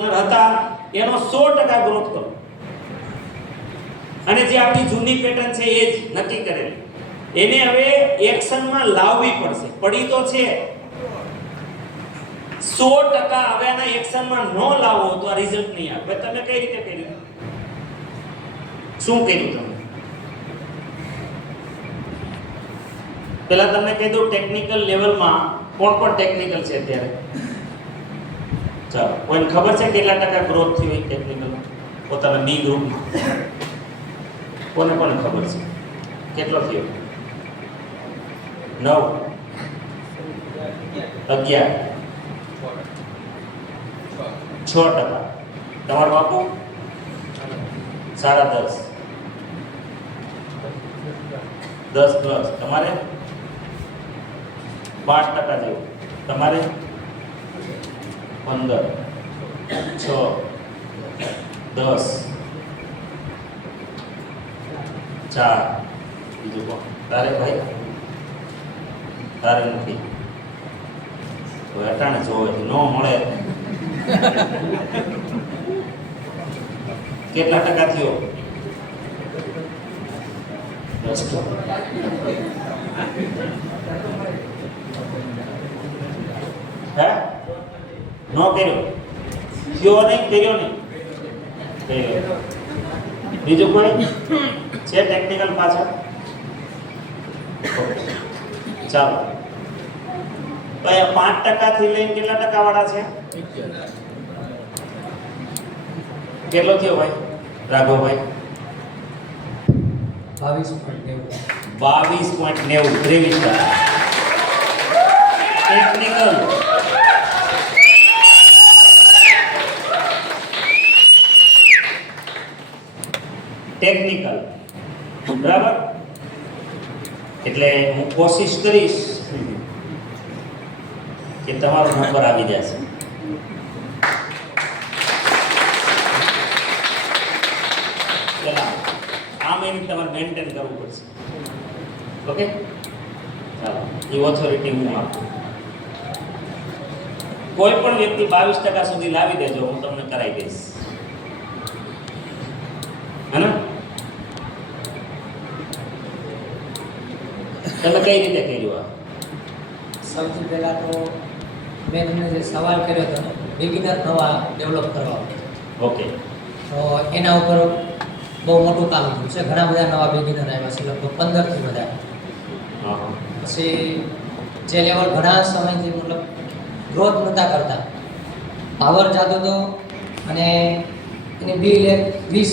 હતા એનો 100% ગ્રોથ કરો અને જે આપણી જૂની પેટર્ન છે એ જ નક્કી કરેલી એને હવે એક્શનમાં લાવવી પડશે. પડી તો છે 100% હવે આના એક્શનમાં ન લાવો તો આ રિઝલ્ટ નહીં આવે. તમે કઈ રીતે કર્યું? શું કર્યું તમે? પહેલા તમને કહી દઉં ટેકનિકલ લેવલમાં કોણ ટેકનિકલ છે અત્યારે? ચાલો, કોઈને ખબર છે કેટલા ટકા ગ્રોથ થઈ હોય ટેકનિકલમાં પોતાના બી ગ્રુપમાં? કોને ખબર છે કેટલો થયો? 9 11 6%. તમારો બાપુ 10.5 10 પ્લસ. તમારે 5% જેવું. તમારે 15 6 10 4. બીજું કોણ? તારે ભાઈ? તારે નથી તો અટાણે જોવે ન મળે. કેટલા ટકા થયો? 10. હે? નો કર્યો? થયો નહીં? કર્યો નહીં? કર્યો. બીજું કોઈ છે ટેકનિકલ પાછળ? ચાલો, તો અહીંયા 5% થી લઈને કેટલા ટકા વાળા છે? કેટલો થયો ભાઈ રાઘવભાઈ? 22.90. ટેકનિકલ ટેકનિકલ બરાબર. એટલે હું કોશિશ કરીશ કે તમારો નંબર આવી જશે. પેલા આ મહિને તમારે મેન્ટેન કરવું પડશે. ઓકે, ચાલો, એ ઓથોરિટી હું આપું. કોઈ પણ વ્યક્તિ 22% સુધી લાવી દેજો, હું તમને કરાવી દઈશ. હેને? તમે કઈ રીતે કર્યું? આ સૌથી પહેલા તો મેં તમને જે સવાલ કર્યો હતો બિગિનર નવા ડેવલપ કરવા, ઓકે, તો એના ઉપર બહુ મોટું કામ થયું છે. ઘણા બધા નવા બિગિનર આવ્યા છે, લગભગ 15 થી વધારે. પછી જે લેવલ ઘણા સમયથી મતલબ ગ્રોથ નહોતા કરતા, પાવર જાતો હતો અને એની બિલ 20